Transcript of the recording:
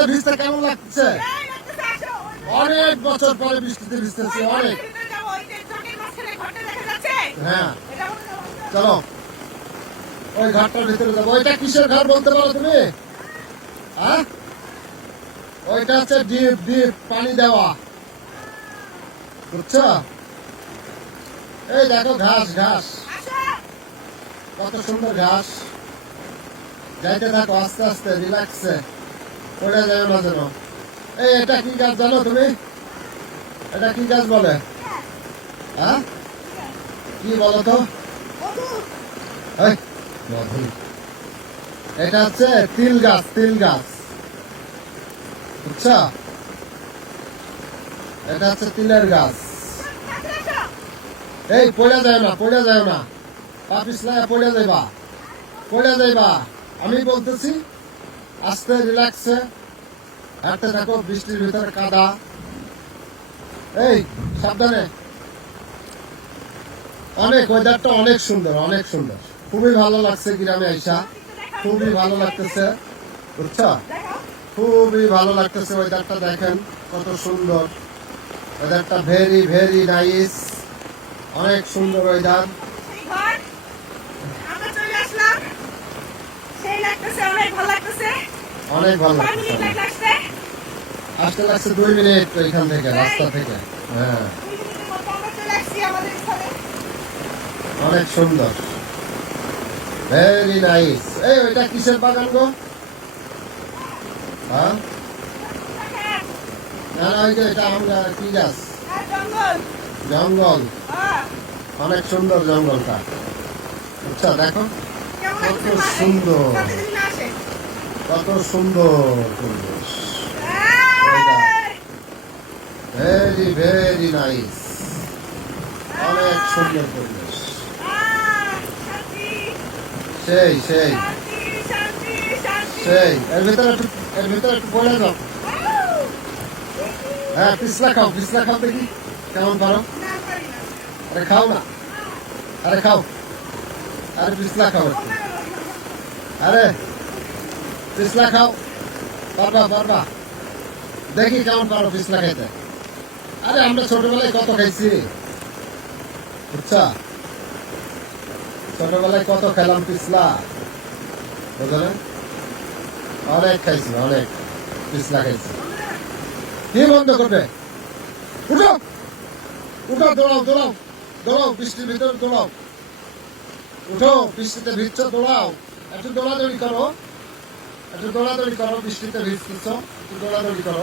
বৃষ্টিতে ভিজতে কেমন লাগছে? অনেক বছর পরে বৃষ্টিতে ভিজতেছি অনেক। হ্যাঁ চলো ওই ঘরটার ভিতরে যাবো। ওইটা কিসের ঘর বলতে পারো তুমি? হ্যাঁ ওইটা হচ্ছে ডিপ ডিপ পানি দেওয়া, বুঝছো? এই দেখো ঘাস ঘাস, কত সুন্দর ঘাস। যাইতে থাকো আস্তে আস্তে রিল্যাক্সে, পড়ে যাবে না যেন। এই এটা কি গাছ জানো তুমি? এটা কি গাছ বলে? হ্যাঁ কি বলো তো? এটা হচ্ছে তিল গাছ, তিল গাছ, বুঝছো? এটা হচ্ছে তিলের গাছ। এই পড়ে যায় না, পড়ে যায় না, পা পিছলায় পড়ে যাইবা, পড়ে যাইবা। আমি বলতেছি আস্তে রিল্যাক্সে হাঁটতে থাকো, বৃষ্টির ভিতরে কাদা। এই সাবধানে। অনেক ওয়েদারটা অনেক সুন্দর, অনেক সুন্দর, খুবই ভালো লাগছে গ্রামে আইসা, খুবই ভালো লাগতেছে, বুঝছো? খুবই ভালো লাগতেছে ওয়েদারটা, দেখেন কত সুন্দর ওয়েদারটা, ভেরি ভেরি নাইস, অনেক সুন্দর ওয়েদার। অনেক ভালো লাগতেছে, আসতে লাগছে 2 মিনিট এখান থেকে, রাস্তা থেকে। হ্যাঁ অনেক সুন্দর, ভেরি নাইস। এই ওইটা কিসের বাগান গো? হ্যাঁ না না ওই যে এটা আমরা কি গাছ? জঙ্গল, অনেক সুন্দর জঙ্গলটা, বুঝছো? দেখো কত সুন্দর, কত সুন্দর পরিবেশ, ভেরি ভেরি নাইস, অনেক সুন্দর পরিবেশ, সেই সেই সেই। এর ভিতরে একটু পড়ে যাও। হ্যাঁ পিছলা খাও, পিছলা খাও দেখি কেমন পারো। আরে খাও না, আরে খাও, আরে পিছলা খাও একটু, আরে পিছলা খাও, পারবা পারবা, দেখি কেমন পারো পিছলা খাইতে। আরে আমরা ছোটবেলায় কত খাইছি, বুঝছা? ছোটবেলায় কত খেলাম পিছলা, বুঝলেন? অনেক খাইছি, অনেক পিছলা খাইছি। কি বন্ধ করবে? উঠো উঠো, দৌড়াও দৌড়াও দৌড়াও, বৃষ্টির ভিতরে দৌড়াও, উঠো, বৃষ্টিতে ভিজছো, দৌড়াও, একটু দৌড়াদৌড়ি করো, একটু দৌড়াদৌড়ি করো, বৃষ্টিতে ভিজতেছ, একটু দৌড়াদৌড়ি করো।